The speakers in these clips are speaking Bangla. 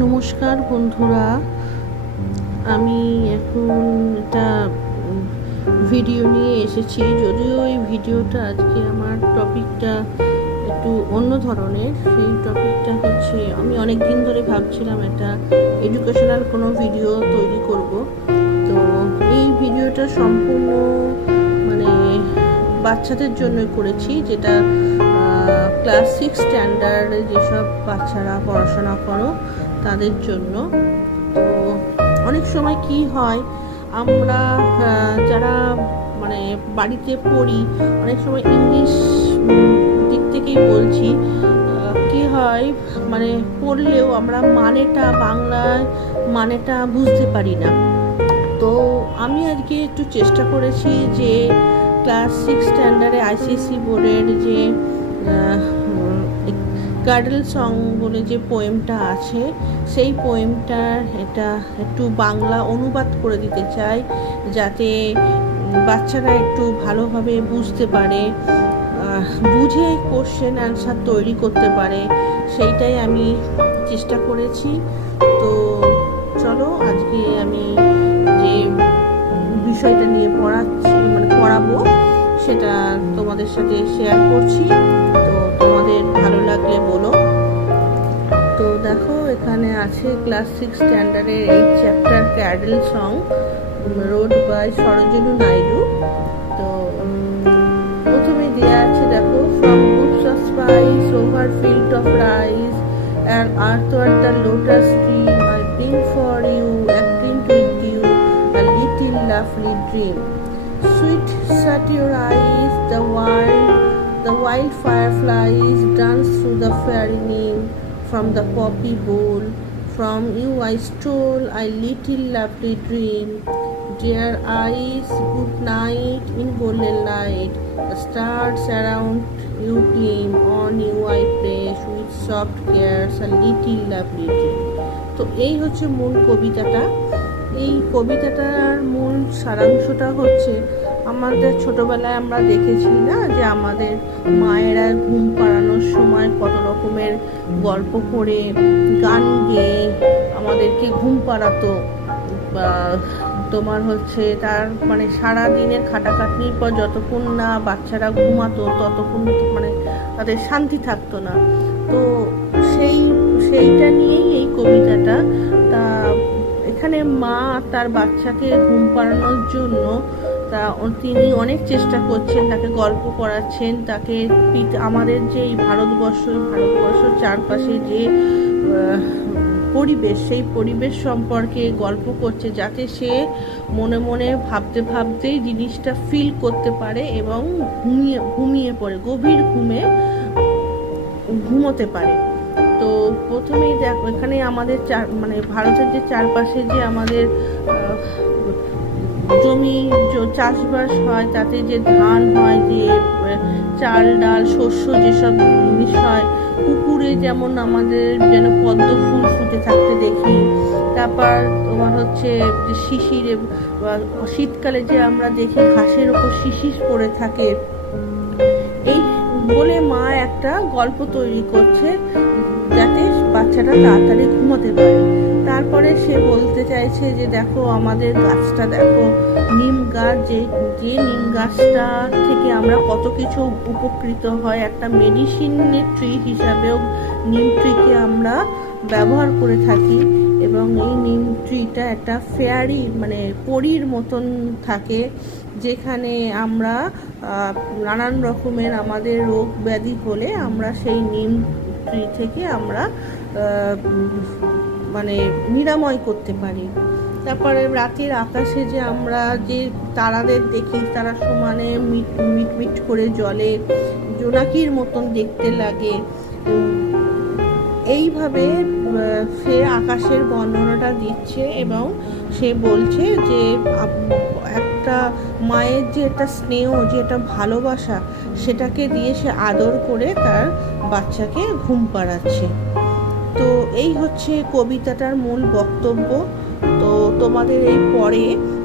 নমস্কার বন্ধুরা, আমি এখন একটা ভিডিও নিয়ে এসেছি। যদিও এই ভিডিওটা আজকে আমার টপিকটা একটু অন্য ধরনের। সেই টপিকটা হচ্ছে, আমি অনেক দিন ধরে ভাবছিলাম একটা এডুকেশনাল কোনো ভিডিও তৈরি করব। তো এই ভিডিওটা সম্পূর্ণ বাচ্চাদের জন্য করেছি, যেটা ক্লাস 6 স্ট্যান্ডার্ডে যেসব বাচ্চারা পড়াশোনা করো তাদের জন্য। তো অনেক সময় কি হয়, আমরা যারা বাড়িতে পড়ি, অনেক সময় ইংলিশ দিক থেকেই বলছি, কি হয় পড়লেও আমরা বাংলায় মানেটা বুঝতে পারি না। তো আমি আজকে একটু চেষ্টা করেছি যে ক্লাস 6 স্ট্যান্ডার্ডে ICSE বোর্ডের যে ক্যাডল সং বলে যে পোয়েমটা আছে, সেই পোয়েমটার এটা একটু বাংলা অনুবাদ করে দিতে চাই, যাতে বাচ্চারা একটু ভালোভাবে বুঝতে পারে, বুঝে কোশ্চেন অ্যান্সার তৈরি করতে পারে। সেইটাই আমি চেষ্টা করেছি। তো চলো, আজকে আমি যে বিষয়টা নিয়ে পড়াবো সেটা তোমাদের সাথে শেয়ার করছি। তো তোমাদের ভালো লাগলে বলো। তো দেখো, এখানে আছে ক্লাস 6 স্ট্যান্ডার্ডের 8 chapter cradle song, wrote by Sarojini Naidu. তো প্রথমে দেওয়া আছে, দেখো, from groups of spice over field of rice and earthward the lotus tree, I bring for you, acquaint with you, a little lovely dream. Sweet shut your eyes, the wild fireflies dance through the fairy neem. From the poppy bowl, from you I stole a little lovely dream. Dear eyes, good night in golden light, the stars around you gleam, on you I pray, with soft cares, a little lovely dream. তো এই হচ্ছে মূল কবিতাটা। এই কবিতাটার মূল সারাংশটা হচ্ছে, আমাদের ছোটবেলায় আমরা দেখেছি না, যে আমাদের মায়েরা ঘুম পাড়ানোর সময় কত রকমের গল্প করে, গান গেয়ে আমাদেরকে ঘুম পাড়াতো। তোমার হচ্ছে তার সারা দিনের খাটাখাটনির পর যতক্ষণ না বাচ্চারা ঘুমাতো ততক্ষণ তাদের শান্তি থাকতো না। তো সেইটা নিয়েই এই কবিতাটা। তা এখানে মা তার বাচ্চাকে ঘুম পাড়ানোর জন্য তিনি অনেক চেষ্টা করছেন, তাকে গল্প করাচ্ছেন, তাকে আমাদের যে এই ভারতবর্ষ চারপাশে যে পরিবেশ, সেই পরিবেশ সম্পর্কে গল্প করছে, যাতে সে মনে মনে ভাবতেই জিনিসটা ফিল করতে পারে এবং ঘুমিয়ে পড়ে, গভীর ঘুমোতে পারে। তো প্রথমেই দেখো, এখানে আমাদের ভারতের যে চারপাশে যে আমাদের জমি চাষবাস হয়, তাতে যে ধান হয়, যে চাল ডাল শস্য যেসব জিনিস হয়, পুকুরে যেমন আমাদের যেন পদ্ম ফুল ফুটে থাকতে দেখি। তারপর তোমার হচ্ছে যে শিশিরে, শীতকালে যে আমরা দেখি ঘাসের ওপর শিশির পড়ে থাকে। এই বলে মা একটা গল্প তৈরি করছে, যাতে বাচ্চাটা তাড়াতাড়ি ঘুমোতে পারে। তারপরে সে বলতে চাইছে যে দেখো, আমাদের গাছটা দেখো, নিম গাছ, যে নিম গাছটা থেকে আমরা কত কিছু উপকৃত হয়। একটা মেডিসিনের ট্রি হিসাবেও নিম ট্রিকে আমরা ব্যবহার করে থাকি, এবং এই নিম ট্রিটা একটা ফেয়ারি পরীর মতন থাকে, যেখানে আমরা নানান রকমের আমাদের রোগ ব্যাধি হলে আমরা সেই নিম ট্রি থেকে আমরা নিরাময় করতে পারি। তারপরে রাতের আকাশে যে আমরা যে তারাদের দেখি, তারা সমানে মিট করে জ্বলে, জোনাকির মতন দেখতে লাগে। এইভাবে সে আকাশের বর্ণনাটা দিচ্ছে, এবং সে বলছে যে একটা মায়ের যে একটা স্নেহ, যে একটা ভালোবাসা, সেটাকে দিয়ে সে আদর করে তার বাচ্চাকে ঘুম পাড়াচ্ছে। তো এই হচ্ছে কবিতাটার মূল বক্তব্য। তো তোমাদের এই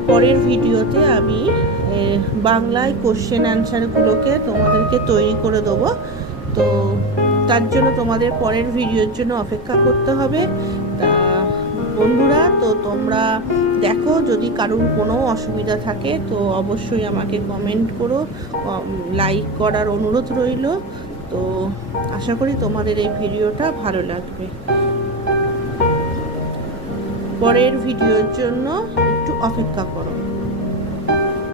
পরের ভিডিওতে আমি বাংলায় কোশ্চেন অ্যান্সারগুলোকে তোমাদেরকে তৈরি করে দেবো। তো তার জন্য তোমাদের পরের ভিডিওর জন্য অপেক্ষা করতে হবে। তা বন্ধুরা, তো তোমরা দেখো, যদি কারোর কোনো অসুবিধা থাকে তো অবশ্যই আমাকে কমেন্ট করো, লাইক করার অনুরোধ রইল। তো আশা করি তোমাদের এই ভিডিওটা ভালো লাগবে। পরের ভিডিওর জন্য একটু অপেক্ষা করো।